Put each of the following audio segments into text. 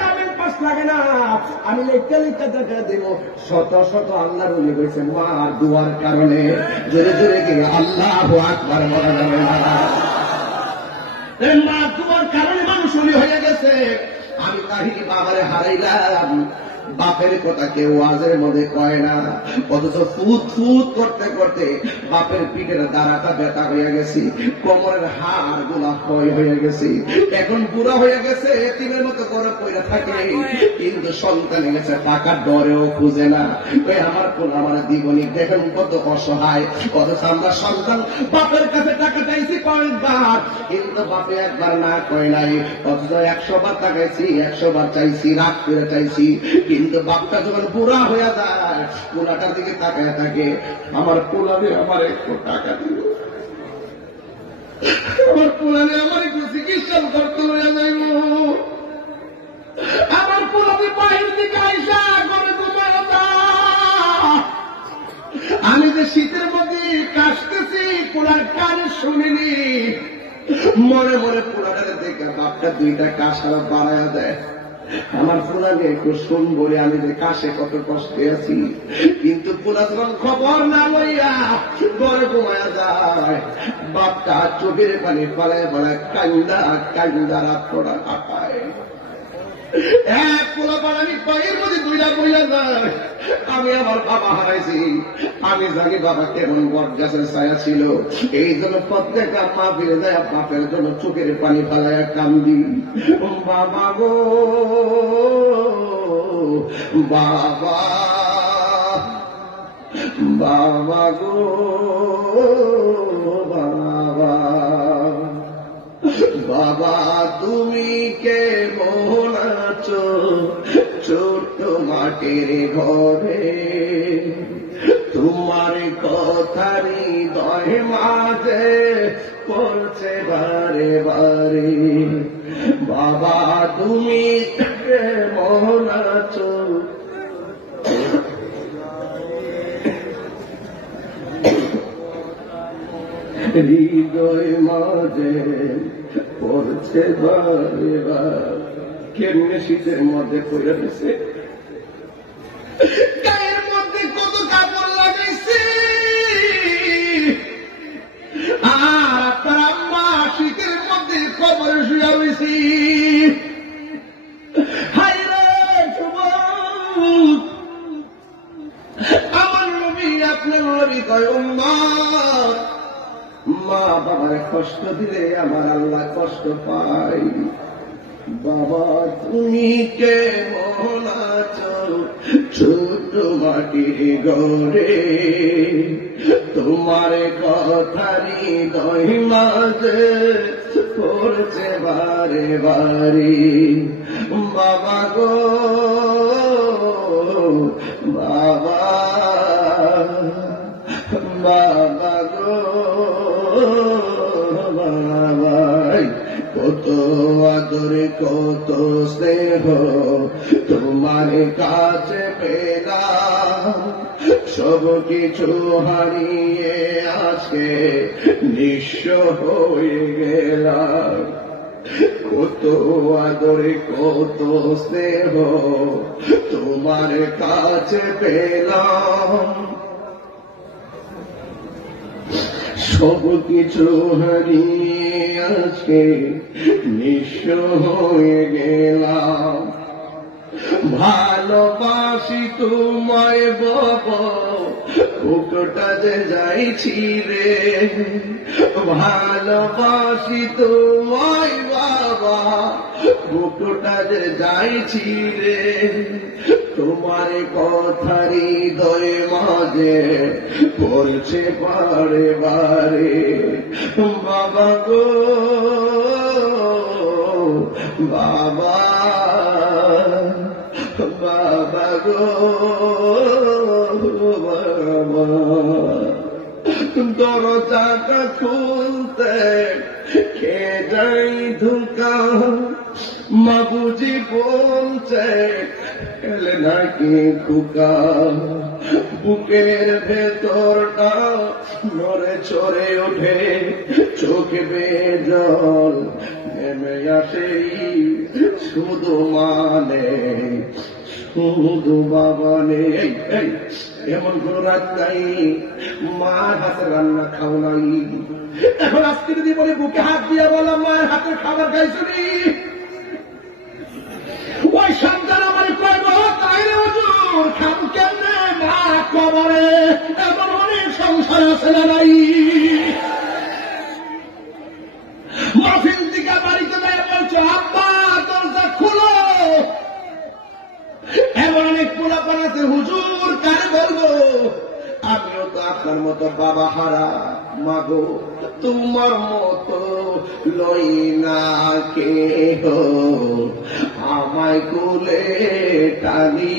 কামের পাশ লাগে না, আমি লেখা লেখা দেখা দেব। শত শত আল্লাহর ওলি হয়েছে মার দুয়ার কারণে। জোরে জোরে গিয়ে আল্লাহু আকবার বলা যাবে না? মা দুয়ার কারণে মানুষ ওলি হয়ে গেছে। আমি তাহিরি বাবারে হারাইলাম, বাপের কথা কেউ ওয়াজের মধ্যে কয় না, অথচ ফুট ফুট করতে করতে বাপের পিঠের দাঁড়াটা ব্যথা হয়ে গেছি, কোমরের হাড় গুলা ক্ষয় হয়ে গেছি, এখন বুড়া হয়ে গেছে, এতিমের মতো করে পড়ে থাকে, কিন্তু সন্তান গেছে টাকার ডরেও খুঁজে না। ওই আমার কোন আমার দ্বিগুণী দেখেন কত অসহায়, অথচ আমরা সন্তান বাপের কাছে টাকা চাইছি কয়েকবার, কিন্তু বাপে একবার না কয় নাই, অথচ 100 বার টাকাইছি, 100 বার চাইছি, রাগ করে চাইছি, কিন্তু বাপটা যখন বুড়া হয়ে যায় পোলাটার দিকে তাকায় থাকে, আমার পোলারে আমার একটু টাকা দিল, আমার পোলারে আমার একটু চিকিৎসা করতে হয়ে যাইব, আমার পোলারে বাহির দিকে আইসা করে ঘুমায় যা। আমি যে শীতের মধ্যে কাশতেছি পোলার কানে শুনিনি, মনে মনে পোলাটারে দেখে বাপটা 2টা কাশ আরো বাড়াইয়া দেয়। আমার পোলাকে একটু শুন বলে আমি যে কাশে কত কষ্টে আছি, কিন্তু পোলা যখন খবর না লইয়া ঘরে ঘুমায়া যায়, বাপটা চোখের পানি পালায় পালায় কান্দা কান্দা রাত পড়া কাটায়। এক পোলা পালানি পায়ের মধ্যে 2টা বইয়া যায়, আমি আমার বাবা হারাইছি, আমি জানি বাবা কেমন বট গাছের ছায়া ছিল, এই জন্য প্রত্যেকটা মা ফিরে যায় বাপের জন্য চোখের পানি ফালাইয়া কান্দি। বাবা গো বাবা, বাবা গো বাবা, বাবা তুমি কেমন আছো ছোট্ট মাটির ঘরে, তোমার কথার হৃদয় মাঝে পড়ছে বারে বারে, বাবা তুমি কেমন আছো, হৃদয় মাঝে পড়ছে বারে বার। কেমনে শীতের মধ্যে পড়ে গেছে, গায়ের মধ্যে কত কাপড় লাগাইছে, আর আপনার আম্মা শীতের মধ্যে কবরে শুয়ে রয়েছি। হায় রে যুবক, আমার নবী আপনার নবী কয় উম্মত, মা বাবার কষ্ট দিলে আমার আল্লাহ কষ্ট পাই। বাবা তুমি কেমন আছো ছোট মাটির ঘরে, তোমার কথারি হৃদয় মাঝে পড়ছে বারে বারে, বাবা গো বাবা, বাবা গো বাবা, কত আদরে কত স্নেহ তোমার কাছে পেলাম, সব কিছু হারিয়ে আজকে নিঃস্ব হয়ে গেলাম, কত আদরে কত স্নেহ তোমার কাছে পেলাম, সব কিছু হারিয়ে আজকে নিঃস্ব হয়ে গেলাম, ভালোবাসি তোমায় বাবা বুকটা যে যাইছি রে, ভালোবাসি তোমায় বাবা বুকটা যে যাইছি রে, তোমার কথার হৃদয় মাঝে পড়ছে বারে বারে, বাবা গো বাবা, বাবা গো বাবা, দরজাটা খুলতে কে যাই ধুকা, মা বুঝি বলছে এলে নাকি খুকা, বুকের ভেতরটা নড়ে চড়ে ওঠে, চোখে বেয়ে জল নেমে আসে শুধু মানে শুধু বাবা নেই। এমন কোন রাত নাই মার হাতে রান্না খাও নাই। এখন আজকে যদি বলি বুকে হাত দিয়ে বললাম মায়ের হাতে খাবার খাইছুনি, ওই সন্তান আমার কইব তাই রে হুজুর খাম কেমনে মা কবরে। এমন অনেক সংসার আছে না নাই? মাহফিল দিকে বাড়িতে যায় বলছো আব্বা দরজা খুলো, এমন অনেক পোলাপান আছে হুজুর কারে বলবো আমিও তো আপনার মতো বাবা হারা। মাগো তোমার মতো লই না কেহ আমায় কোলে টানি।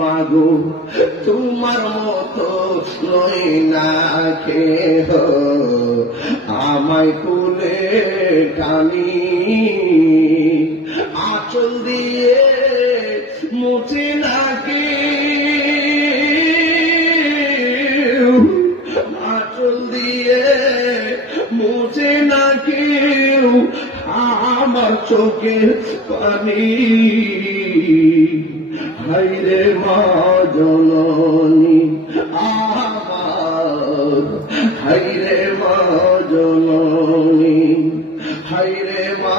মাগো তোমার মতো লই না কেহ আমায় কোলে টানি। আঁচল দিয়ে মুছে না কেউ, আঁচল দিয়ে মুছে না কেউ আমার চোখের পানি। হায়রে মা জননী আমার, হায়রে মা জননী, হায়রে মা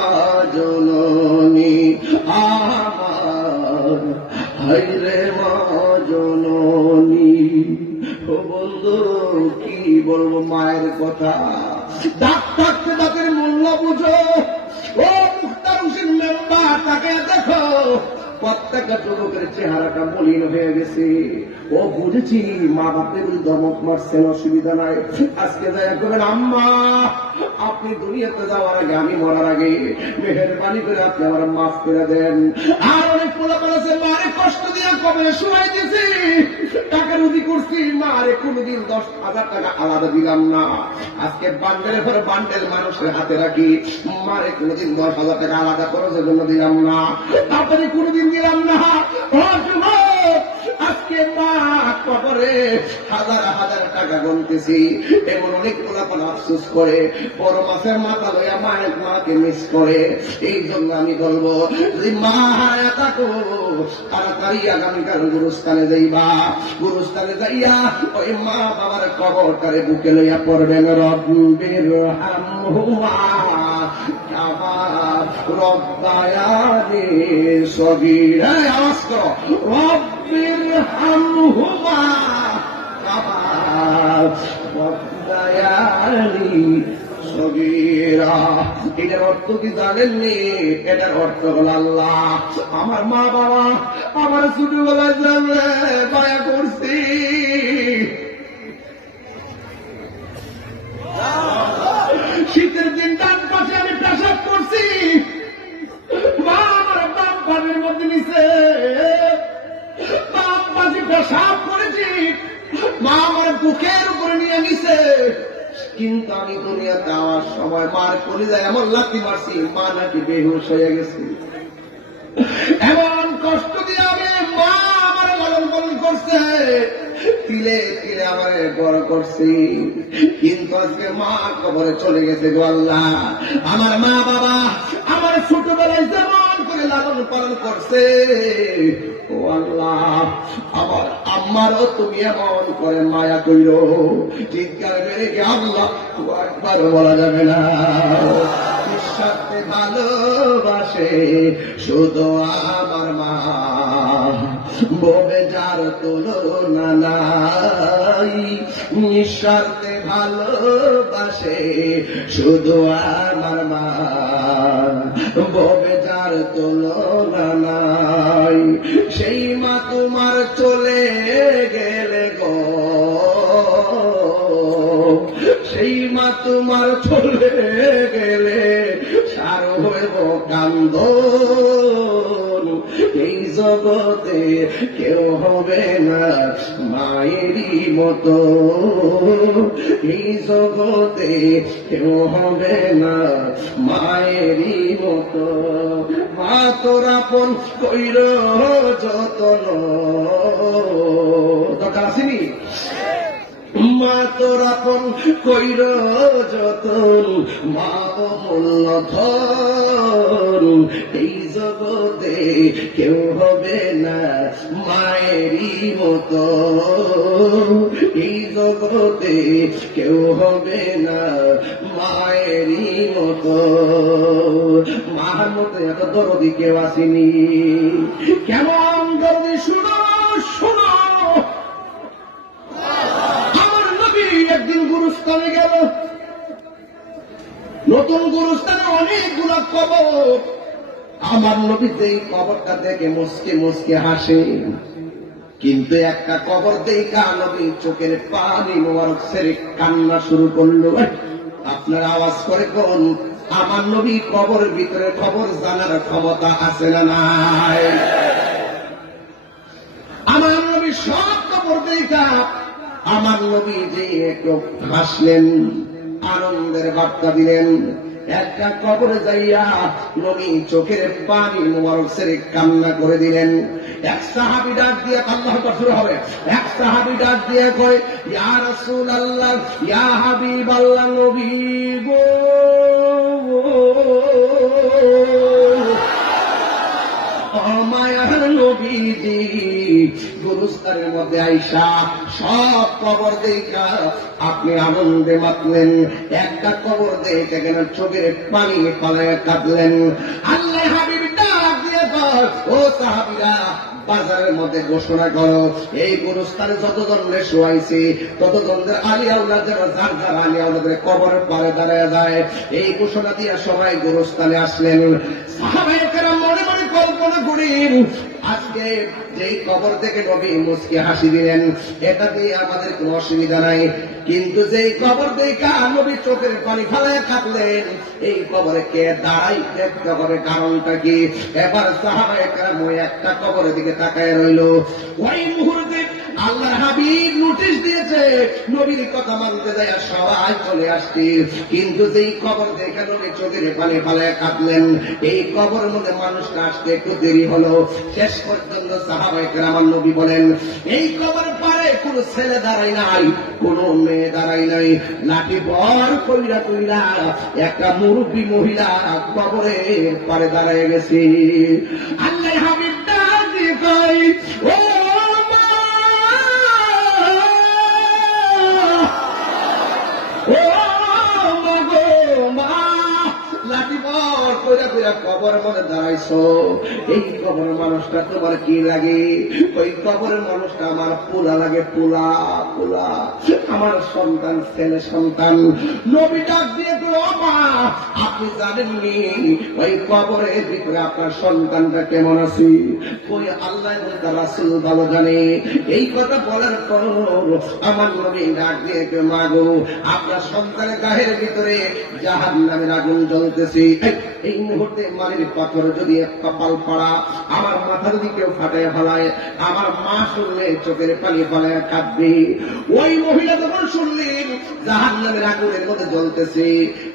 জননী আমার, হায়রে মা জননী। ও বন্ধু কি বলবো মায়ের কথা, দাঁত থাকতে দাঁতের মূল্য বুঝো। ও মুখতার হোসেন মেম্বার তাকে দেখো, প্রত্যেকটা যুবকের চেহারাটা মলিন হয়ে গেছে। ও বুঝেছি মা বাপে বুঝি ধমক মারছেন, অসুবিধা নাই। আজকে দয়া করেন আম্মা আপনি দুনিয়াতে যাওয়ার আগে আমি মরার আগে মেহেরবানি করে আপনি আমার মাফ করে দেন। আর অনেক পোলাপান আছে মারে কষ্ট দিয়ে কবরে শুয়াই দিয়েছি, টাকা রুজি করছি, মারে কোনোদিন 10,000 টাকা আলাদা দিলাম না। আজকে বান্ডেলের পর বান্ডেল মানুষের হাতে রাখি, মারে কোনোদিন 10,000 টাকা আলাদা খরচের জন্য দিলাম না, তারপরে কোনোদিন দিলাম না। আজকে মা কবরে হাজার হাজার টাকা গুনতেছি। এমন অনেক পোলাপান আফসোস করে বড় মাছের মাথা লইয়া মায়ের মাকে মিস করে। এই জন্য আমি বলবো যদি মা হায়া থাকো তাড়াতাড়ি আগামীকাল গুরুস্থানে যাইবা, গুরুস্থানে যাইয়া ওই মা বাবার কবরটারে বুকে লইয়া পড়বেন রব্বির হামহুমা কামা রব্বায়ানি সগীরা। আওয়াজ করো রব্বির হামহুমা কামা রব্বায়ানি সগীরা। এটার অর্থ কি জানেননি? এটার অর্থ হল আল্লাহ আমার মা বাবা আমার ছোটবেলায় জানলে দয়া করছি, শীতের দিন ডান পাশে আমি পেশাব করছি, মা আমার বাম পাশের মধ্যে নিছে, বাম পাশে পেশাব করেছি, মা আমার বুকের উপরে নিয়ে নিছে। কিন্তু আমি দুনিয়াতে যাওয়ার সময় মার কলিজায় এমন লাথি মারছি মা নাকি বেহুশ হয়ে গেছে। এমন কষ্ট দিয়ে আমি মা আমার লালন পালন করছে, তিলে তিলে আমার বড় করছি। কিন্তু আজকে মা কবরে চলে গেছে গো আল্লাহ। আমার মা বাবা আমার ছোটবেলায় যেমন করে লালন পালন করছে, ও আল্লাহ আমার আম্মারও তুমি এমন করে মায়া কইরো। চিৎকার মেরে কি আল্লাহ একবার বলা যাবে না। নিঃস্বার্থে ভালোবাসে শুধু আমার মা, ববে যার তুলনা নাই। নিঃস্বার্থে ভালোবাসে শুধু আমার মা, ববে যার তুলনা নাই। সেই মা তোমার চলে গেলে গো, সেই মা তোমার চলে গেলে সার হইব কান্দন। এই জগতে কেউ হবে না মায়েরই মতো, এই জগতে কেউ হবে না মায়েরই মতো। মা তোর আপন কইর যতন, দরকার আসেনি? মা তোর আপন কইর যতন, মা অমূল্য ধন, এই জগতে কেউ হবে না মায়েরই মতো, এই জগতে কেউ হবে না মায়েরই মতো। মার মতো এত দরদি কেউ আসেনি। কেমন দরদি শুনো শুনো। আমার নবী একদিন গুরুস্থানে গেল। নতুন গুরুস্থানে অনেকগুলো কবর। আমার নবী যেই কবরটা দেখে মুসকে মুসকে হাসে, কিন্তু একটা কবর দেখা নবী চোখের পানি মোবারক ছেড়ে কান্না শুরু করলো। আপনার আওয়াজ করে কোন আমার নবী কবরের ভিতরে খবর জানার ক্ষমতা আছে না নাই? আমার নবী সব কবর দেখা আমার নবী যে একটু হাসলেন, আনন্দের বার্তা দিলেন। একটা কবরে যাইয়া নবী চোখের পানি মোবারক ছেড়ে কান্না করে দিলেন। এক সাহাবী ডাক দিয়ে আল্লাহ শুরু হবে। এক সাহাবী ডাক দিয়ে কয়, ইয়া রাসূলুল্লাহ, ইয়া হাবিবাল্লাহ, নবী গো, মায়ার নবীজি গুরুস্থানের মধ্যে আইসা সব কবর দেখা আপনি আনন্দে মাতলেন। একটা কবর দেখে কেন চোখের পানি পালায় কাঁদলেন। আল্লাহ হাবিব ডাক দিয়ে কর, ও সাহাবীরা, বাজারের মধ্যে ঘোষণা করো, এই গুরুস্থানে যতজনরে শোয়াইছে ততজনদের আলী আউলাদের যার যার আলী আউলাদের কবরের পারে দাঁড়ায় যায়। এই ঘোষণা দিয়ে সবাই গুরুস্থানে আসলেন। সাহাবায়ে কেরাম মনে মনে কল্পনা করেন, আজকে যেই কবর থেকে নবী মুসকে হাসি দিলেন, এটা দিয়ে আমাদের কোনো অসুবিধা নাই, কিন্তু যেই কবর দেখে নবী চোখের পানি ফেলায় কাঁদলেন, এই কবরে কে দাঁড়াই দেখতে হবে, কারণটা কি? এবার সাহাবায়ে কেরাম ওই একটা কবরের দিকে তাকায় রইল। ওই মুহূর্তে আল্লাহর হাবিব নোটিশ দিয়েছে, নবীর কথা মানতে যায় সবাই চলে আসছে, কিন্তু যেই কবর দেখে নবী চোখের পানি ফেলায় কাঁদলেন, এই কবরের মধ্যে মানুষটা আসতে একটু দেরি হলো। শেষ পর্যন্ত সাহাবায়ে কেরাম নবী বলেন, এই কবরের পারে কোন ছেলে দাঁড়ায় নাই, কোন মেয়ে দাঁড়ায় নাই, লাঠি ভর কইরা কইরা একটা মুরব্বী মহিলা কবরের পারে দাঁড়ায় গেছে। আল্লাহ হাবিব ডাক দিয়ে কয়, ও মা, ও মা গো মা, লাঠি ভর কইরা কইরা কবরের মধ্যে দাঁড়াইছো, এই কবরের মানুষটা তোমার কি লাগে? ওই কবরের মানুষটা আমার পোলা লাগে, পোলা পোলা, আমার সন্তান, ছেলে সন্তান। নবী ডাক দিয়ে বলল, মা, আপনি জানেননি ওই কবরের ভিতরে আপনার সন্তানটা কেমন আছে? ওই আল্লাহ এবং তার রাসূল ভালো জানে। এই কথা বলার পর আমার নবী ডাক দিয়ে, মা গো, আপনার সন্তানের গায়ের ভিতরে জাহান্নামের আগুন জ্বলতেছে। এই মুহূর্তে মাটির পাথর যদি কপাল পাড়া, আমার মাথা যদি কেউ ফাটায় ফেলায়, আমার মা শুনলে চোখের পানি ফেলায় কাঁদবে। ওই মহিলা যখন শুনলেন জাহান্নামের আগুনের মধ্যে জ্বলতেছে,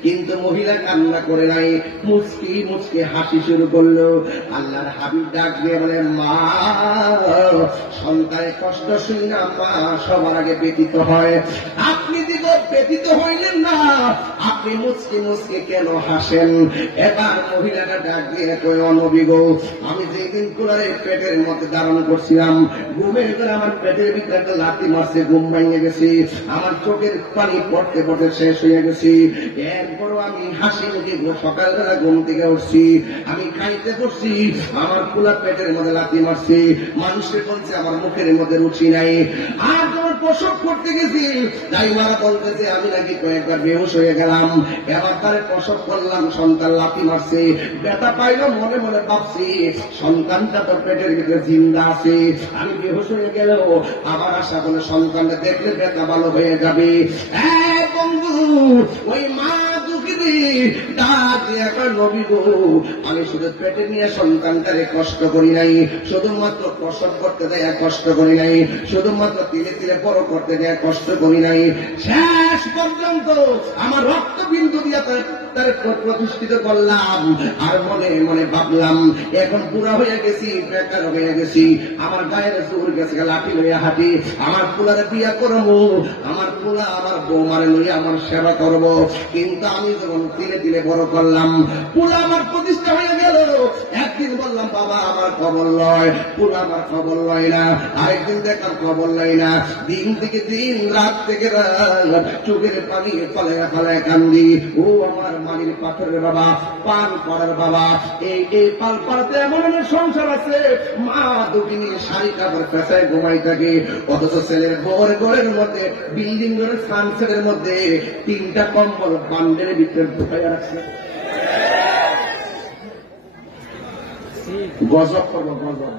কিন্তু মহিলা কান্না করে নাই, মুচকি মুচকি হাসি শুরু করলো। আল্লাহর হাবিব ডাক দিয়ে বলে, মা, সন্তানের কষ্ট শুনি না মা সবার আগে ব্যতীত হয়, আপনি দিগ ব্যতীত হইলেন না, আপনি মুচকি মুচকি কেন হাসেন? এবার মহিলাটা ডাক দিয়ে কই, নবী গো, আমি যেদিন কুলারে পেটের মধ্যে ধারণ করছিলাম, ঘুমের করে আমার পেটের ভিতরে একটা লাথি মারছে, ঘুম ভেঙে গেছি, আমার চোখের পানি পড়তে পড়তে শেষ হয়ে গেছি। এরপরও আমি হাসি মুখে সকালবেলা ঘুম থেকে উঠছি, আমি খাইতে বসছি, আমার কুলা পেটের মধ্যে লাথি মারছি, মানুষের বলছে আমার মুখের মধ্যে রুচি নাই। আর যখন প্রসব করতে গেছি, তাই মারা বলতেছে আমি নাকি কয়েকবার বেহুশ হয়ে গেলাম। এবার তারে প্রসব করলাম, সন্তান লাথি মারছে, ব্যথা পাইল, মনে মনে ভাবছি সন্তানটা তো পেটের ভিতরে জিন্দা আছে, আমি বেহুশ হয়ে গেল আমার আশা বলে সন্তানটা দেখলে ব্যথা ভালো হয়ে যাবে। বন্ধু, ওই মা দুঃখিনী ডাক দিয়ে কয়, নবী গো, আমি শুধু পেটে নিয়ে সন্তানটারে কষ্ট করি নাই, শুধুমাত্র প্রসব করতে দেয় কষ্ট করি নাই, শুধুমাত্র তিলে তিলে বড় করতে দেয় কষ্ট করি নাই, শেষ পর্যন্ত আমার রক্তবিন্দু দিয়ে তার প্রতিষ্ঠিত করলাম, আর মনে মনে ভাবলাম এখন বুড়া হয়ে গেছি, বেকার হয়ে গেছি, আমার গায়ের জোর গেছে, লাঠি লইয়া হাঁটি, আমার পোলারে বিয়া করবো, আমার পোলা আমার বৌমারে লইয়া আমার সেবা করব। কিন্তু আমি যখন তিলে তিলে বড় করলাম, পোলা আমার প্রতিষ্ঠা হয়ে গেল। একদিন বললাম বাবা আমার খবর লয়, পোলা আমার খবর লয় না, আরেকদিন দেখলাম খবর লয় না। দিন থেকে দিন, রাত থেকে রাত, চোখের পানি ফলাইয়া ফলাইয়া কান্দি। ও আমার মালির পাথরের বাবা, পান করার বাবা, এই পাল পাড়াতে এমন এমন সংসার আছে, মা দুদিনে শাড়ি কাপড় পেঁচায় ঘুমাই থাকে, অথচ ছেলের বউর ঘরের মধ্যে, বিল্ডিং ঘরের সানসেটের মধ্যে 3টা কম্বল বান্ডের ভিতরে ঢুকাইয়া রাখছে। গজব করবো, গজব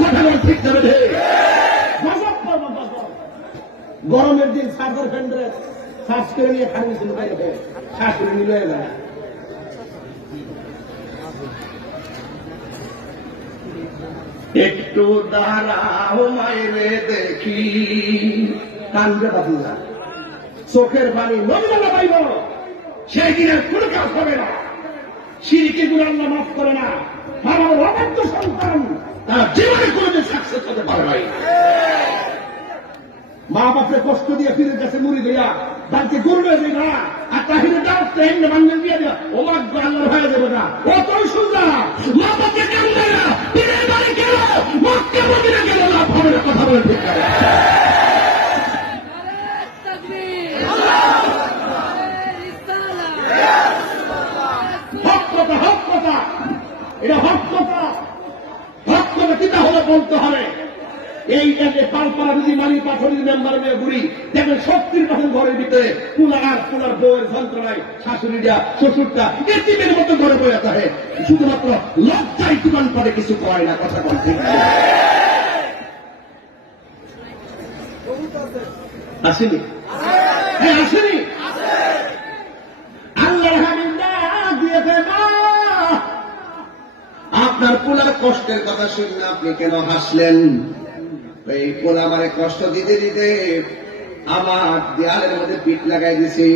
কথা বল, ঠিক যাবে, গজব করবো, গজব। গরমের দিন সার্জার ফ্যান্ডে শ্বাস করে নিয়ে খালি ছিল, শ্বাস করে নিলে যায়। একটু দাঁড়াও মায়েরে দেখি, কান্দে বাবুরা, চোখের পানি নদীলা পাইব, সেই দিনের কোন কাজ হবে না। শিরকে গুলো আল্লাহ মাফ করে না। বাবার অবাধ্য সন্তান তারা জীবনে কোনোদিন সাকসেস হতে পারে নাই। মা বাপরে কষ্ট দিয়ে ফিরে গেছে মুড়ি দিয়া, বাড়িতে গরু যাই না, আর তাহিরে দাও ট্রেন বাংলা দিয়ে দেওয়া, ও মা আল্লাহ হয়ে যাবে না। ও তোর সুন্দর মা বাপরে কান্দে না, পীরের বাড়ি গেল, মক্কা মদিনা গেল, লাভ হবে না। কথা বলে ঠিক করে হক কথা, হক কথা, এটা হক কথা। হক কথা কিনা হলে বলতে হবে। এই পালপাড়া যদি মানি পাথরের মেম্বার মেয়ে বুড়ি দেখবেন 70% ঘরের ভিতরে পুলার আর পুলার বউয়ের যন্ত্রণায় শাশুড়িটা শ্বশুরটা এতিমের মতো ঘরে বয়ে থাকে, শুধুমাত্র লজ্জায় দোকান করে কিছু করে না। কথা বলতে আসেনি, হ্যাঁ আসেনি। আল্লাহ দিয়েছে মা, আপনার পোলার কষ্টের কথা শুনলে আপনি কেন হাসলেন? এই পোলা আমারে কষ্ট দিতে দিতে আমার দেয়ালের মধ্যে পিঠ লাগাই দিছি,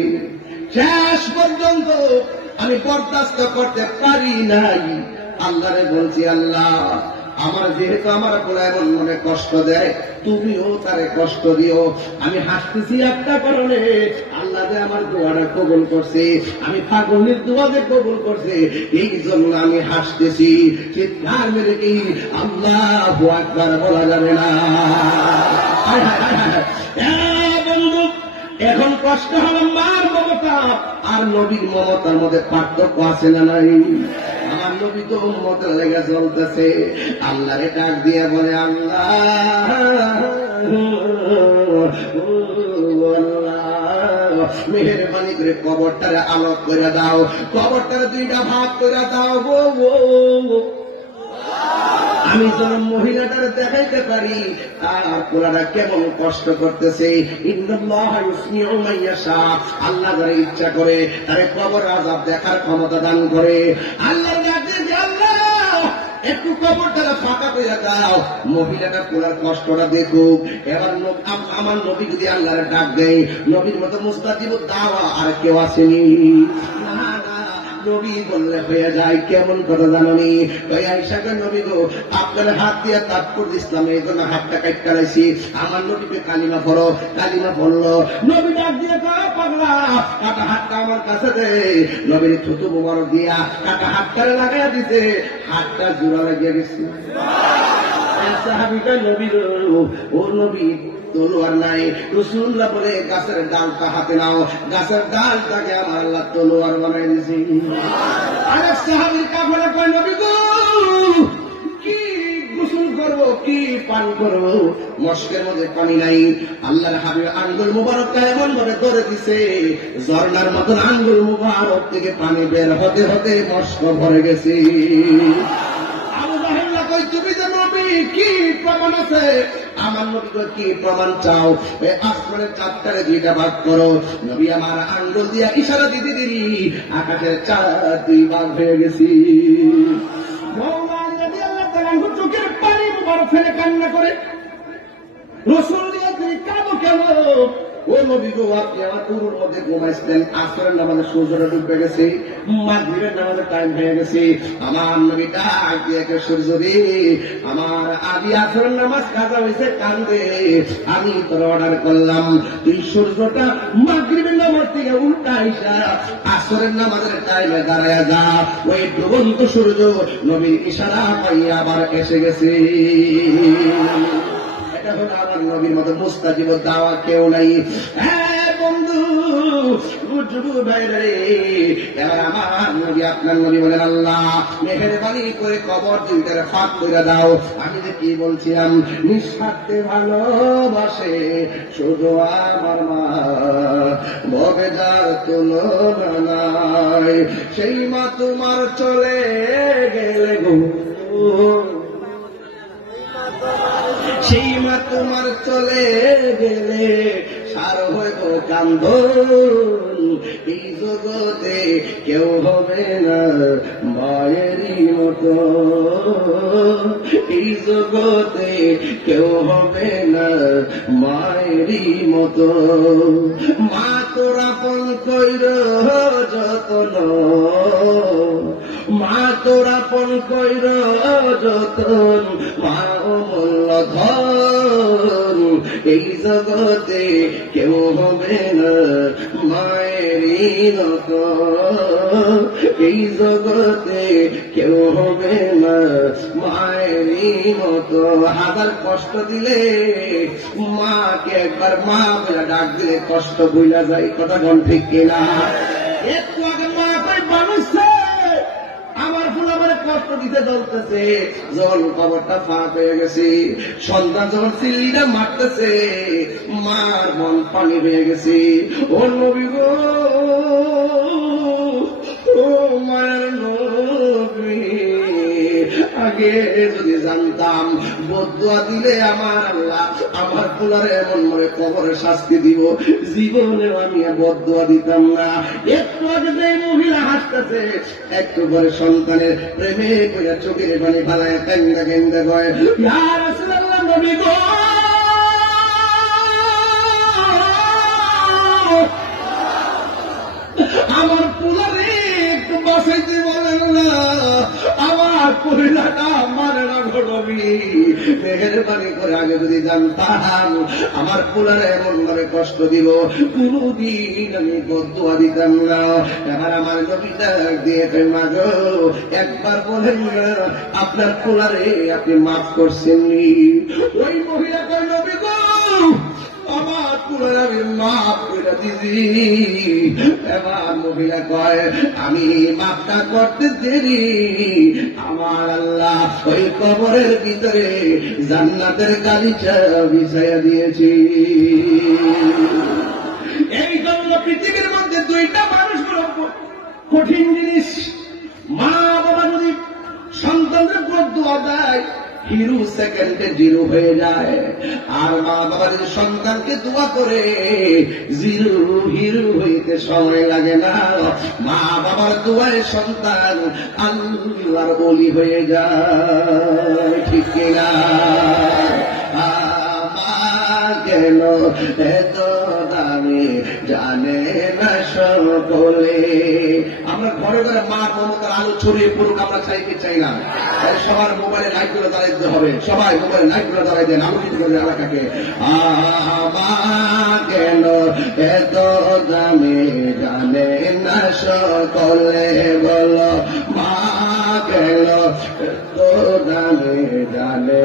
শেষ পর্যন্ত আমি বরদাস্ত করতে পারি নাই। আল্লাহরে বলছি, আল্লাহ আমার যেহেতু আমার পোলা এমন মনে কষ্ট দেয়, তুমিও তারে কষ্ট দিও। আমি হাসতেছি একটা কারণে, আল্লাহ যে আমার দোয়াটা কবুল করছে, আমি পাগলের দোয়া যে কবুল করছে, এই জন্য আমি হাসতেছি। চিৎকার মেরে কি আল্লাহু আকবার বলা যাবে না? বন্ধু, এখন কষ্ট হল মার মমতা আর নবীর মমতার মধ্যে পার্থক্য আছে না নাই? আমার নবী তো উম্মতের লেগে চলতেছে, আল্লাহরে ডাক দিয়ে বলে, আল্লাহ মেহেরবানি করে কবরটারে আলোক করে দাও, কবরটারে 2টা ভাগ করে দাও গো। আমি যেন মহিলাটার দেখাইতে পারি তার পোলারা কেমন কষ্ট করতেছে। আল্লাহ যারা ইচ্ছা করে তারে কবর আযাব দেখার ক্ষমতা দান করে। আল্লাহ একটু কবরটা ফাঁকা করে দাও, মহিলাটা পোলার কষ্টটা দেখুক। এবার আমার নবী যদি আল্লাহর ডাক দেয়, নবীর মতো মুস্তাজিব দাওয়া আর কেউ আসেনি। নবী বললে হয়ে যায়। কেমন কথা জানি? নবী গো, আপনার হাত দিয়ে তাৎপর ইসলামে এই জন্য হাতটা কাটতে লাইছি, আমার নবীকে কালিমা পড়ো। কালিমা পড়লো, নবী ডাক দিয়ে পাগলা কাটা হাতটা আমার কাছে দে। নবীর থুতু মোবারক দিয়া কাটা হাতটারে লাগাইয়া দিতে, হাতটা জোড়া লাগিয়ে গেছে। সাহাবীটা নবীর, ও নবী তলোয়ার নাই, রাসূলুল্লাহ বলে গাছের ডালটা হাতে নাও, গাছের ডালটাকে আমার আল্লাহ তলোয়ার বানাই দিয়েছে। আরেক সাহাবীর কাপড়ে কয়, নবী গো কি গোসল করবো, কি পান করবো? মস্কের মধ্যে পানি নাই। আল্লাহর হাবিব আঙ্গুল মুবারকটা এমন ভাবে ধরে দিছে, ঝর্ণার মতন আঙ্গুল মুবারক থেকে পানি বের হতে হতে মস্ক ভরে গেছে। তুমি যে নবী, কি প্রমাণ আছে? আমার নবীকে কি প্রমাণ চাও? আসমানের চাঁদটারে 2টা ভাগ করো। নবী আমার আঙ্গুল দিয়া ইশারা দিতে দিলি আকাশের চাঁদ 2 ভাগ হয়ে গেছি। চোখের পানি মুবারক ফেলে কান্না করে, রাসূল দিয়ে তুমি কাঁদো কেন? ও নবী গো, আপনি আমার পুরোর মধ্যে ঘুমাইছিলেন, আসরের নামাজে সূর্যটা ডুবে গেছে, মাগরিবের নামাজে টাইম হয়ে গেছে। আমার নবী ডাক দিয়ে সূর্য রে, আমার আদি আসরের নামাজ কাজা হয়েছে, কান্দে, আমি তোর অর্ডার করলাম তুই সূর্যটা মাগরিবের নামাজ থেকে উল্টা আইসা আসরের নামাজের টাইমে দাঁড়ায় যা। ওই ডুবন্ত সূর্য নবীর ইশারা পাইয়া আবার এসে গেছে। এটা হলো আমার নবীর মতো মুস্তাজিব দাওয়া কেউ নাই। হ্যাঁ বন্ধু, এবার আমার নবী, আপনার নবী বলেন, আল্লাহ মেহেরবানি করে কবর দুইটার ফাঁক করে দাও। আমি যে কি বলছিলাম, নিঃস্বার্থে ভালোবাসে শুধু আমার মা, ভবে যার তুলনা নাই, সেই মা তোমার চলে গেলে গো, সেই মা তোমার চলে গেলে সার হইব কান্দন, এই জগতে কেউ হবে না মায়েরই মতো, এই জগতে কেউ হবে না মায়েরই মতো। মা তোরা পন কইর যতন, মা তোরা পন কইর যতন, মা অমূল্য ধন, এই জগতে কেউ হবে না মায়েরই মতো, এই জগতে কেউ হবে না মায়েরই মতো। হাজার কষ্ট দিলে মাকে একবার মা বলে ডাক দিলে কষ্ট ভুলা যায়, কথা কোন ঠিক কিনা? একটু আগে মা কই মানুষে আমার ফুল আমার কষ্ট দিতে চলতেছে, যখন খবরটা ফাঁক হয়ে গেছে, সন্তান যখন চিল্লিটা মারতেছে, মার মন পানি হয়ে গেছে। ও নবী গো, ও মায়ের নবী, আগে যদি জানতাম বদুয়া দিলে আমার আল্লাহ আমার ফুলারে এমন মনে কবরে শাস্তি দিব, জীবনে আমি বদুয়া দিতাম না। একটু আগে যে মহিলা হাসতেছে, একটু পরে সন্তানের প্রেমে কইরা চোখের পানি ফালায় কান্দা কান্দা কয়, ইয়া রাসূলুল্লাহ, নবী গো, আমার পুলারে একটু বাঁচাইতে বলেন না, আমার পরিণাটা মানে না গো নবী, মেহেরবানি করে আগে যদি জানতাম আমার পুলারে এমন ভাবে কষ্ট দিব, কোনদিন আমি বদুয়া দিতাম না। এবার আমার নবীটা দিয়ে মাগো একবার বলেন না আপনার পুলারে আপনি মাফ করছেননি। ওই মহিলা কয়, নবী গো, আমার পুলারে আমি মাফ করে দিছি। এবার মহিলা কয়, আমি মাফটা করতে দেরি, আমার আল্লাহ ওই কবরের ভিতরে জান্নাতের গালিচা বিছাইয়া দিয়েছি। এই জন্য পৃথিবীর মধ্যে দুইটা মানুষ বড় কঠিন জিনিস। মা বাবা যদি সন্তানদের বদুয়া দেয়, হিরো সেকেন্ডে জিরো হয়ে যায়, আর মা বাবা যদি সন্তানকে দোয়া করে, জিরো হিরো হইতে সময় লাগে না। মা বাবার দোয়ায় সন্তান আল্লাহর ওলি হয়ে যায়, ঠিক কিনা? কেন এত দামি জানে না সকলে। আমরা ঘরে ঘরে মা মমতার আলো ছড়িয়ে পড়ুক আমরা চাই কি চাই না? সবার মোবাইলে লাইট গুলো জ্বালাই দিতে হবে, সবাই মোবাইলে লাইট গুলো জ্বালাই দেন, আলোকিত করে এলাকাকে। মা কেন এত দামি জানে না সকলে, বলো মা কেন এত দামি জানে,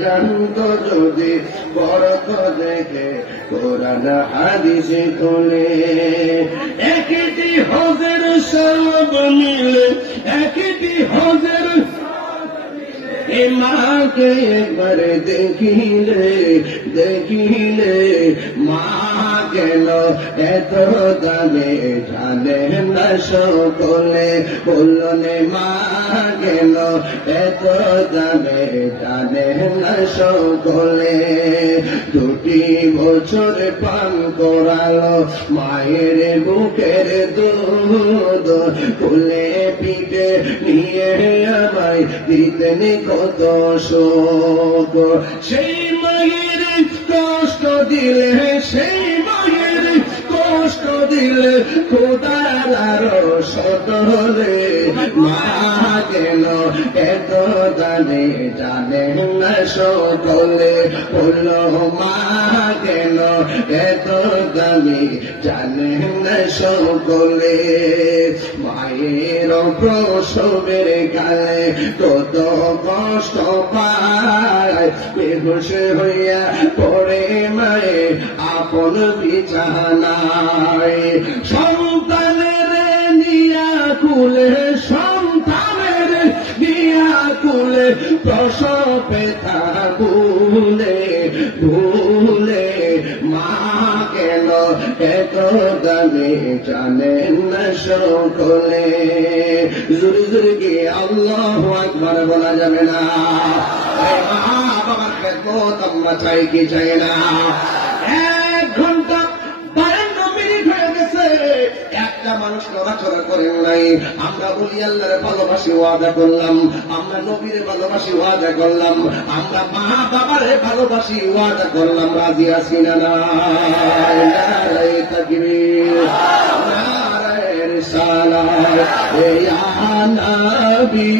জানত যদি বরক দেখে কোরআন হাদিসে তোলে, একটি হজের সব মিলে, একটি হজের মাকে একবার দেখিলে, দেখিলে মা কেন এত দামে জানে না সকলে, বললে মা কেন এত দামে জানে না সকলে। দুটি বছর পান করালো মায়ের বুকের দুধ, ফুলে পিঠে নিয়ে আমায় দিতেন কত শোক, সেই মায়ের দিলে সেই মায়ের কষ্ট দিলে খোদার আরো সদলে মা কেন এত জানে জানে না সকলে বলল মা কেন এত জানে জানে না সকলে মায়ের প্রসবের গালে কত কষ্ট পায় বেহুশ হইয়া পড়ে মায়ে আপন বিছানায় সন্তানের নিয়া কুলে সন্তানের নিয়া কুলে প্রসবে ভুলে ভুলে মা কেন এত দামে জানেন না সকলে জোরে জোরে গিয়ে আল্লাহু আকবার বলা যাবে না মা বাবার খেদমত আমরা চাই কি চাই না 1 ঘন্টা 52 মিনিট হয়ে গেছে একটা মানুষ নড়াচড়া করেন নাই আমরা বলি আল্লাহরে ভালোবাসি ওয়াদা করলাম আমরা নবীরে ভালোবাসি ওয়াদা করলাম আমরা মা বাবারে ভালোবাসি ওয়াদা করলাম রাজি আছি না নারায়ে তাকবীর নারায়ে রিসালাত ইয়া নবী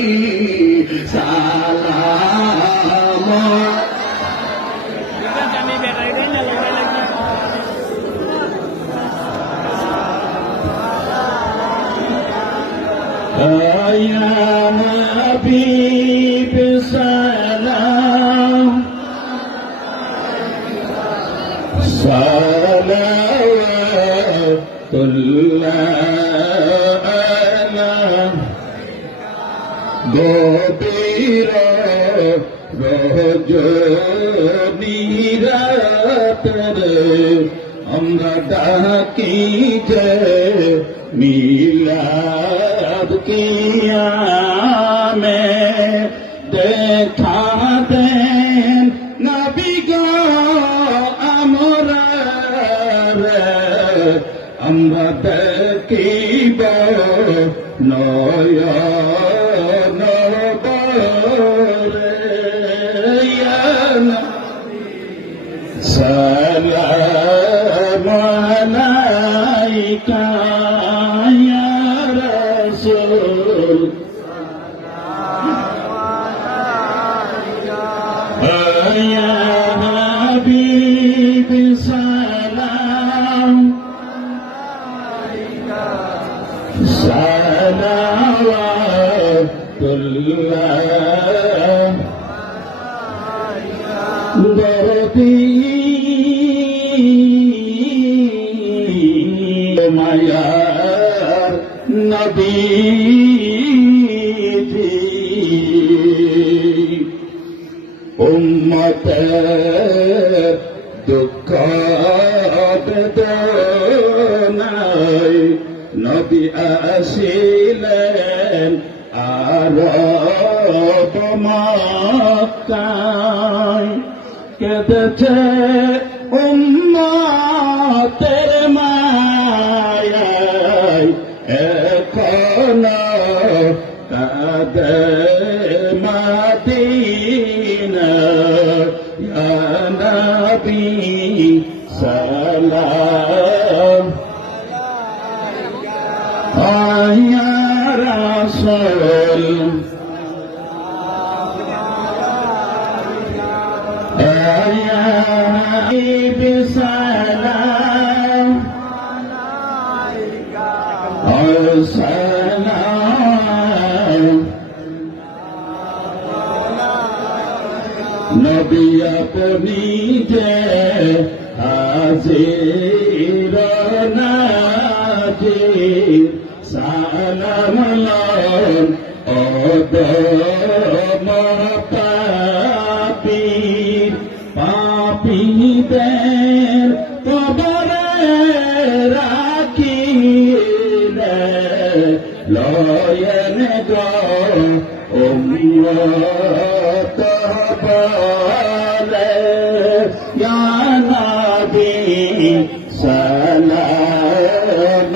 সালাম Ya Habib salam salawatullah ala gobira rajani ratere amra daki je मिलाद किया में देखा दें नबी गो আমরা আমরা দেখিব নয়ন বরে সালাম আলাইকা Ya Habib salam salawatullah Dorobi mayar Nabi উম্মতের দুঃখ বেদনায় নবী আসিলেন আরব মক্কায় কেঁদেছে উম্মতের মায়ায় এখনো কাঁদে মাদিনা ইয়া নবী সালাম ইয়া রাসূল ইয়া হাবিব সালাম সালাম নবী আপনি যে হাজির নাজির সালাম লন ওদম পাপীর পাপীদের কবরে রাখিলে লয়েন গো উম্মত বলে ইয়া নবী সালাম